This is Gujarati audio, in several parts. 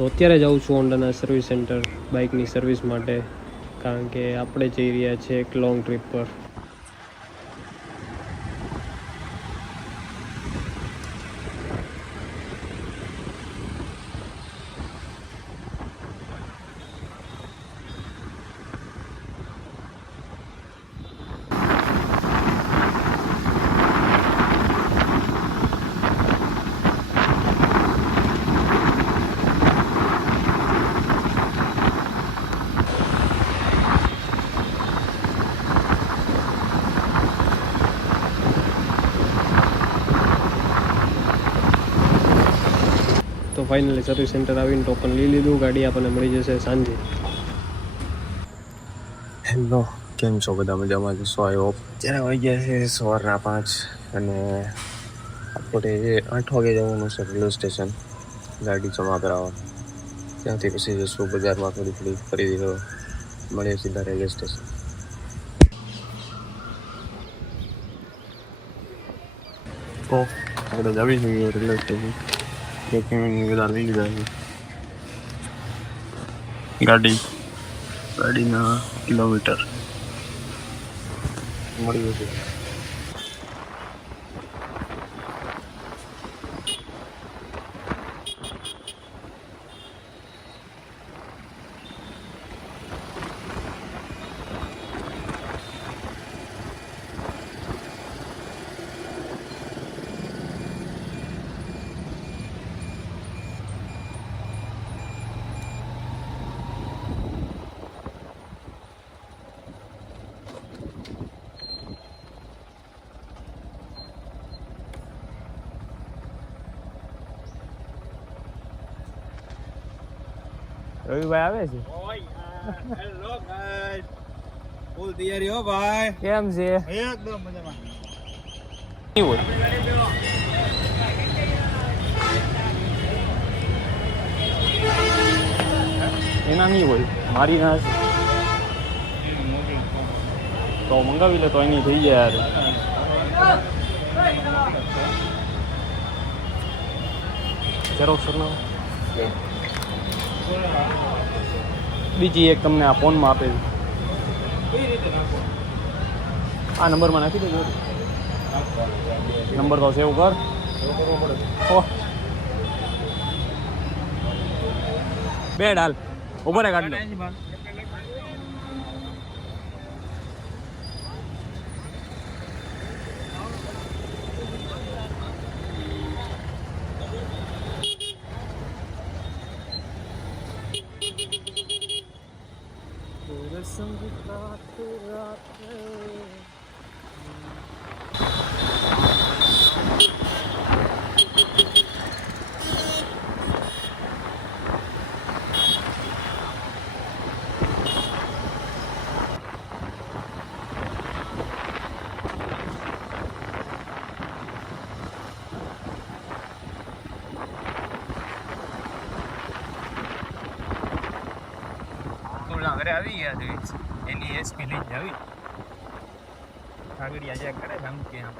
તો અત્યારે જાઉં છું હોન્ડાના સર્વિસ સેન્ટર બાઇકની સર્વિસ માટે, કારણ કે આપણે જઈ રહ્યા છીએ એક લોંગ ટ્રીપ પર. તો ફાઇનલી સર્વિસ સેન્ટર આવીને ટોકન લઈ લીધું. ગાડી આપણને મળી જશે સાંજે. હેલો, કેમ છો બધા? મજામાં જશો? I hope. જ્યારે વાગ્યા છે સવારના 5 અને આપણે 8 વાગે જવાનું છે રેલવે સ્ટેશન ગાડી જમા કરાવવા. ત્યાંથી પછી જશું બજારમાં, થોડી ખરીદી મળીએ સીધા રેલવે સ્ટેશન. તો આપણે જ આવી જઈએ રેલવે સ્ટેશન. ડોક્યુમેન્ટ બધા લઈ લીધા છે. ગાડીના કિલોમીટર મળી જશે. રવિભાઈ આવે છે. હેલો ગાઈસ, ફૂલ તૈયારી હો ભાઈ. કેમ છે? એકદમ મજામાં. નહીં હોય એના નહીં હોય, મારી ના છે. તો મંગાવી લે તો એની થઈ જાય યાર. ઝેરોક્ષ ના બીજી એક તમને આ ફોનમાં આપે છે. આ નંબરમાં નાખી દેજો. નંબર તો સેવ કર. બેડ હાલ ઉભો રે કાઢ લો. ઘરે આવી ગયા છે. એની એસપી લઈ આવી આગળ આજે કરે આમ કે આમ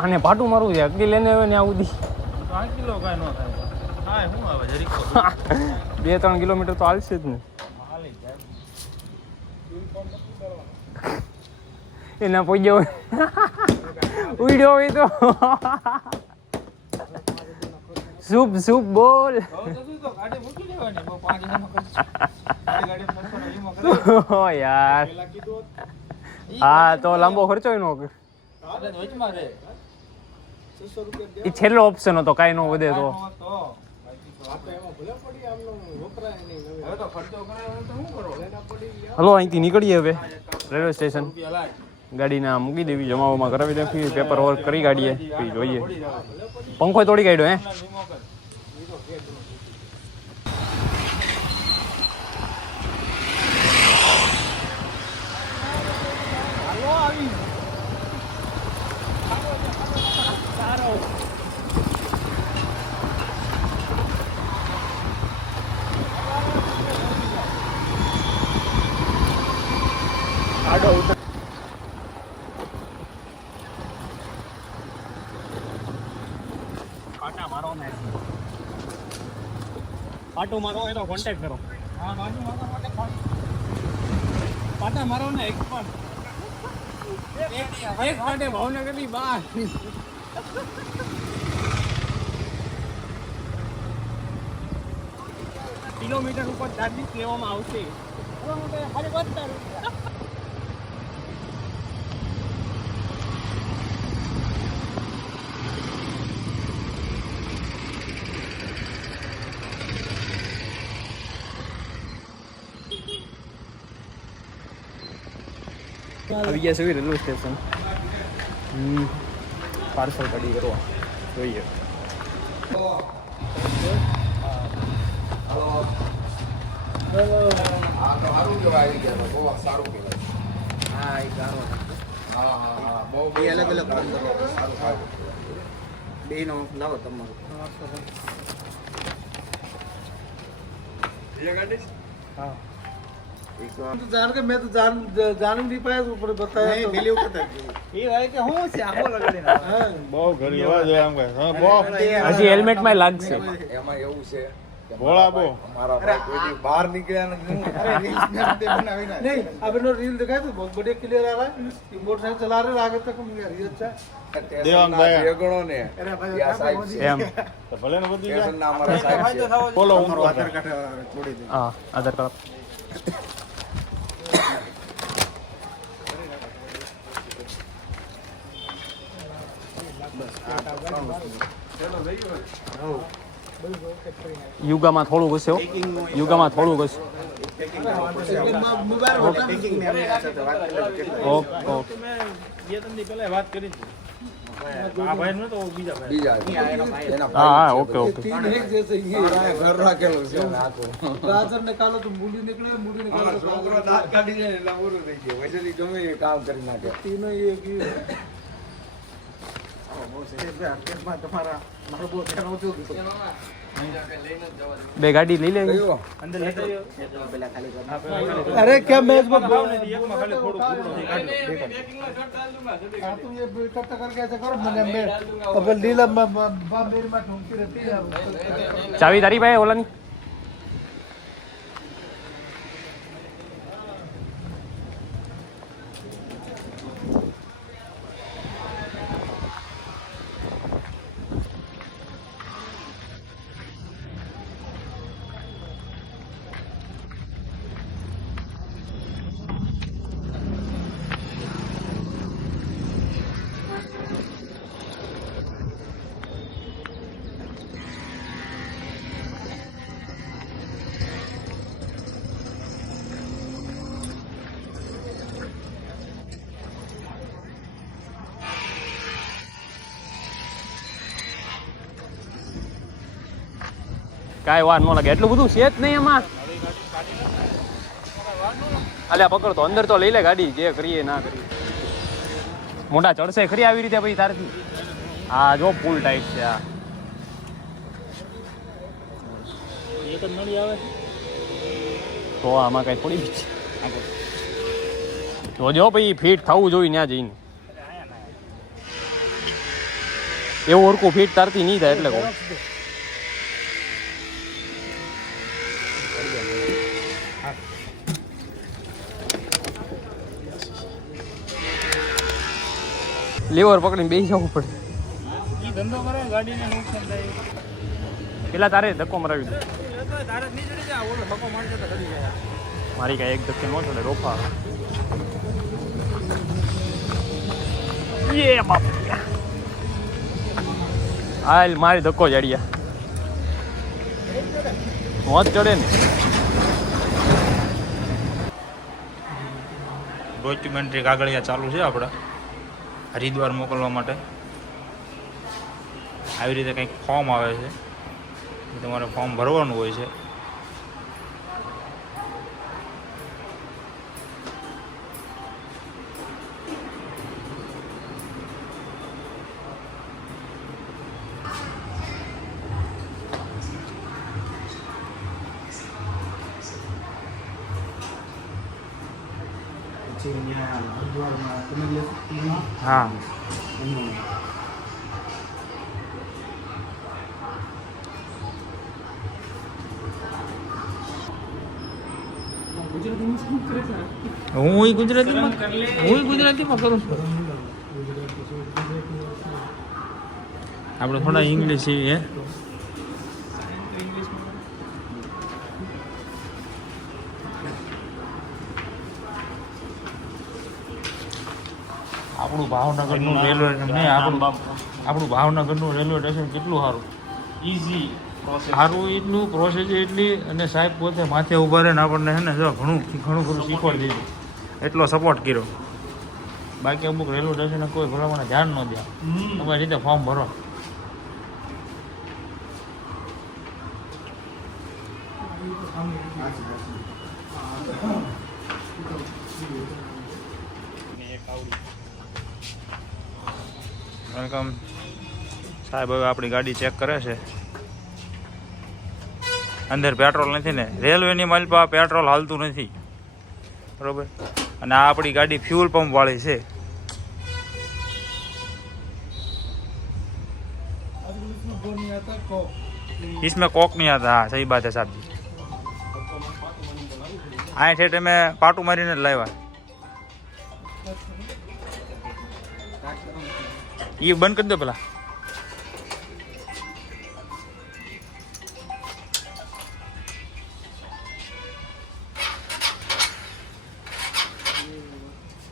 આને પાટું મારવું છે. અગડી લઈને આવે ને આવું દી 5 કિલો કાંઈ ન થાય. હા શું આવે જરીક 2-3 કિલોમીટર તો હાલશે જ ને. એના પહોંચ્યો ઉડ્યો હોય તો શુભ શુભ બોલ. યાર હા તો લાંબો ખર્ચો નો. એ છેલ્લો ઓપ્શન હતો, કાંઈ ન વધે તો. હલો, અહીંથી નીકળીએ હવે રેલવે સ્ટેશન. ગાડીને મૂકી દેવી, જમાવામાં કરાવી દેવી, પેપર વર્ક કરી ગાડીએ પછી જોઈએ. પંખો તોડી કાઢ્યો હે. કાટા મારો ને પાટો મારો હોય તો કોન્ટેક્ટ કરો. હા બાજુ મારો માટે પાટા મારો ને એક પણ એક માટે ભાવનગર ની બહાર કિલોમીટર ઉપર ચાર્જિસ લેવામાં આવશે. આવી ગયા છે રેલવે સ્ટેશન. પાર્સલ કઢી કરવા જોઈએ. બે અલગ અલગ બે નો લાવો તમારો जान के मैं तो जान नहीं पाया ऊपर बताया નહીં પેલી વખત એ હોય કે હું છે આમો લગાડીને બહુ ઘણી વાર જોયા આમ કઈ હા બહુ હજી હેલ્મેટમાં લાગશે. એમાં એવું છે કે ભોળા બહુ મારા ભાઈ કોઈ દી બહાર નીકળ્યા નથી. અરે રીલ્સ ને તે બનાવી ના नहीं अब इन्होंने रील दिखाया तो बहुत बढ़िया क्लियर आ रहा है मोटरसाइकिल चला रहे आगे तक मुझे ये अच्छा દેવાંગ ભાઈ ગણો ને અરે ભાઈ યા સાહેબ છે. એમ तो भले ने बदली સ્ટેશનના અમારા સાહેબ છે. બોલો તમારો આધાર કાર્ડ છોડી દે હા આધાર કાર્ડ. યુગામાં થોડુંક હશે હો. યુગામાં થોડુંક હશે. પેકિંગ ને અમે આ સાથે વાત કરી ઓકે ઓકે. બીજા એના હા હા ઓકે ઓકે. तीन एक जैसे ये ભાઈ ઘર રાખેલું છે ને આખું. गाजर निकालो तो मूली निकले मूली निकालो तो છોકરો દાંત કાઢી જાય એટલે પૂરું થઈ ગયું. વૈશાલી ગમે એ કામ કરી નાખે. तीनों एक ही તમારા મારો બહુ ધ્યાન ઓછું હતું બે ગાડી લઈ લે. કયો? અંદર લેતો પેલા ખાલી કર अरे क्या मैच में ખાલી हाँ, तुम ये इकट्ठा करके ऐसे करो मैंने मैं तो फिर लीला मेरी माँ ढूंढती रहती है ચાવી તારી પાસે ઓલાની. કાંઈ વાર ન લાગે. એટલું બધું છે જ નહીં એમાં. અલ્યા પકડ તો અંદર તો લઈ લે ગાડી. જે કરીએ ના કરીએ. મોટા ચડશે ખરી આવી રીતે પછી તારથી. હા જો ફૂલ ટાઈટ છે આ. એક જ નળી આવે તો આમાં કઈ થોડી બીજી જોજો પછી ફિટ થવું જોઈએ ત્યાં જઈને. એવું ઓરકું ફિટ તારથી નહીં થાય એટલે કહું. લેવર પકડીને બેસી જવું પડે. ઈ ધંધો કરે ગાડીને નુકસાન થાય પેલા તારે ધક્કો મરાવી દે. તારે નહીં ચડી જા ઓલો ધક્કો મારતો તો ચડી જાય મારી કાંઈ એક ધક્કે ન ચડે રોફા. યે બાપ હાલ મારી ધક્કો જડ્યા મોત ચડે ને. ડોક્યુમેન્ટરી કાગળિયા ચાલુ છે આપણા હરિદ્વાર મોકલવા માટે. આવી રીતે કંઈક ફોર્મ આવે છે એ તમારે ફોર્મ ભરવાનું હોય છે. હા હું ગુજરાતીમાં કરું છું. આપણે થોડા ઇંગ્લિશ છીએ. આપણું ભાવનગરનું રેલવે નહીં આપણું ભાવનગરનું રેલવે સ્ટેશન કેટલું સારું, ઇઝી સારું, એટલું પ્રોસેસ એટલી, અને સાહેબ પોતે માથે ઊભા રહે ને આપણને છે ને જો ઘણું શીખવાડી દીધું, એટલો સપોર્ટ કર્યો. બાકી અમુક રેલવે સ્ટેશને કોઈ ભલામણ ધ્યાન ન દે, તમારી રીતે ફોર્મ ભરો. વેલકમ. સાહેબ હવે આપણી ગાડી ચેક કરે છે. અંદર પેટ્રોલ નથી ને, રેલવેની માલપા પેટ્રોલ હાલતું નથી, બરોબર. અને આ આપણી ગાડી ફ્યુલ પંપ વાળી છે. इसमें कोक नहीं आता. हाँ सही बात है साहब जी. आए थे मैं पाटू मारीने लाव्या. ये बंद कर दो भला.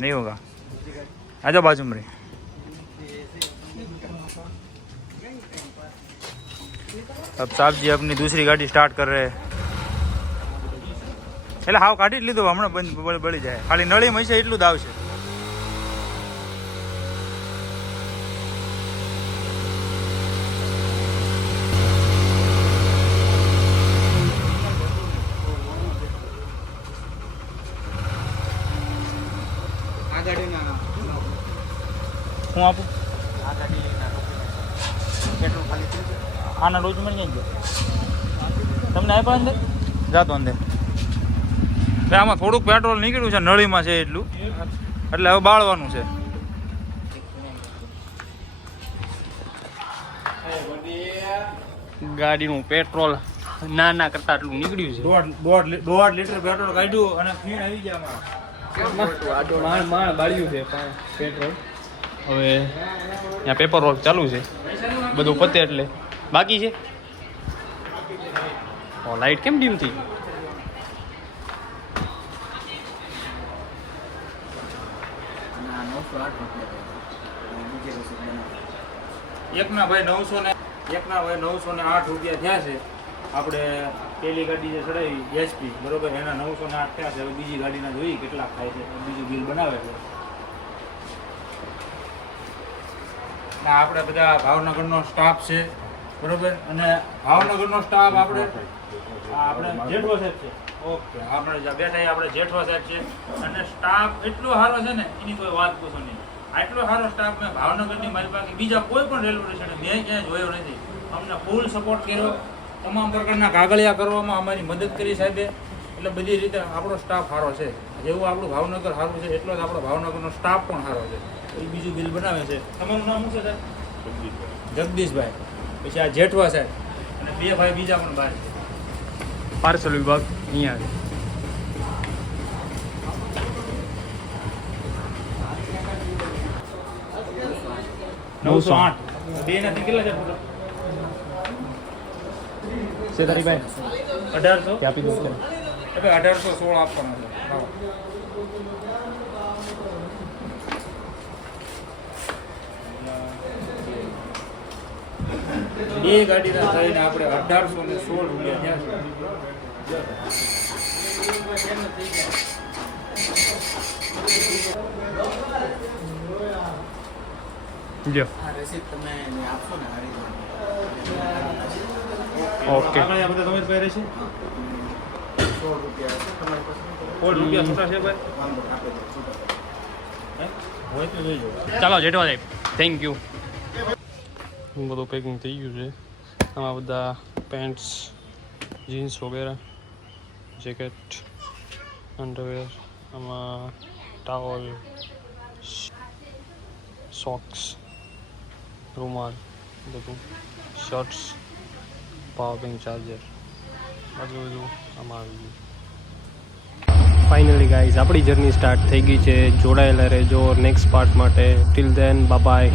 नहीं होगा. आजा बाजू में. अब साहब जी अपनी दूसरी गाड़ी स्टार्ट कर रहे हैं. એટલે હાવ કાઢી જ લીધું, હમણાં બંધ બળી જાય, ખાલી નળી મહીસે એટલું જ આવશે. હું આપું આના ડોઝ મળી જાય તમને આપ્યા અંદર જાતો અંદર. એટલે આમાં થોડુંક પેટ્રોલ નીકળ્યું છે, નળીમાં છે એટલું, એટલે હવે બાળવાનું છે. ગાડીનું પેટ્રોલ ના કરતા એટલું નીકળ્યું છે. દોઢ લીટર પેટ્રોલ કાઢ્યું અને ફીણ આવી ગયા. માણ બાળ્યું છે પેટ્રોલ. હવે ત્યાં પેપર વર્ક ચાલુ છે, બધું પતે એટલે બાકી છે. લાઇટ કેમ ડીમ થઈ? એકના ભાઈ 908 રૂપિયા થયા છે. આપણે પેલી ગાડી જે ચડાવી એચપી, બરોબર, એના 908 થયા છે. હવે બીજી ગાડીના જોઈએ કેટલા થાય છે, બીજું બિલ બનાવે છે. આપણે બધા ભાવનગરનો સ્ટાફ છે, બરોબર. અને ભાવનગરનો સ્ટાફ આપણે જેઠવા સાહેબ છે. ઓકે, આપણે બેઠા આપણે જેઠવા સાહેબ છે. અને સ્ટાફ એટલો સારો છે ને, એની કોઈ વાત પૂછો નહીં. આટલો સારો સ્ટાફ મેં ભાવનગરની મારી પાસે બીજા કોઈ પણ રેલવે સ્ટેશને મેં ક્યાંય જોયો નથી. અમને ફૂલ સપોર્ટ કર્યો, તમામ પ્રકારના કાગળિયા કરવામાં અમારી મદદ કરી સાહેબે. એટલે બધી રીતે આપણો સ્ટાફ સારો છે. જેવું આપણું ભાવનગર સારું છે એટલો જ આપણો ભાવનગરનો સ્ટાફ પણ સારો છે. એ બીજું બિલ બનાવે છે. તમારું નામ શું છે સાહેબ? જગદીશભાઈ. પછી આ જેઠવા સાહેબ અને બે ભાઈ બીજા પણ બહાર છે. પાર્સલ વિભાગ અહીંયા છે. $908 બે નથી કેટલા છે? સેતારીભાઈ 1800 આપી દો. એટલે 1816 આપવાના છે. હા. બે ગાડીના થઈને આપણે 1816 રૂપિયા થયા છે. લ્યો. ઓકે. આ બધા તમે જ પહેરે છે? 16 રૂપિયા છૂટા છે ભાઈ? હોય તો જોઈજો. ચાલો જેઠવા સાહેબ, થેન્ક યુ. બધું પેકિંગ થઈ ગયું છે. આમાં બધા પેન્ટ્સ, જીન્સ વગેરે, જેકેટ, અંડરવેર, આમાં ટાવલ, સોક્સ, રૂમાલ, બધું, શર્ટ્સ, પાવર બેંક ચાર્જર, બધું આમાં આવી ગયું. ફાઇનલી ગાઈઝ આપણી જર્ની સ્ટાર્ટ થઈ ગઈ છે. જોડાયેલા રહેજો નેક્સ્ટ પાર્ટ માટે. Till then bye bye.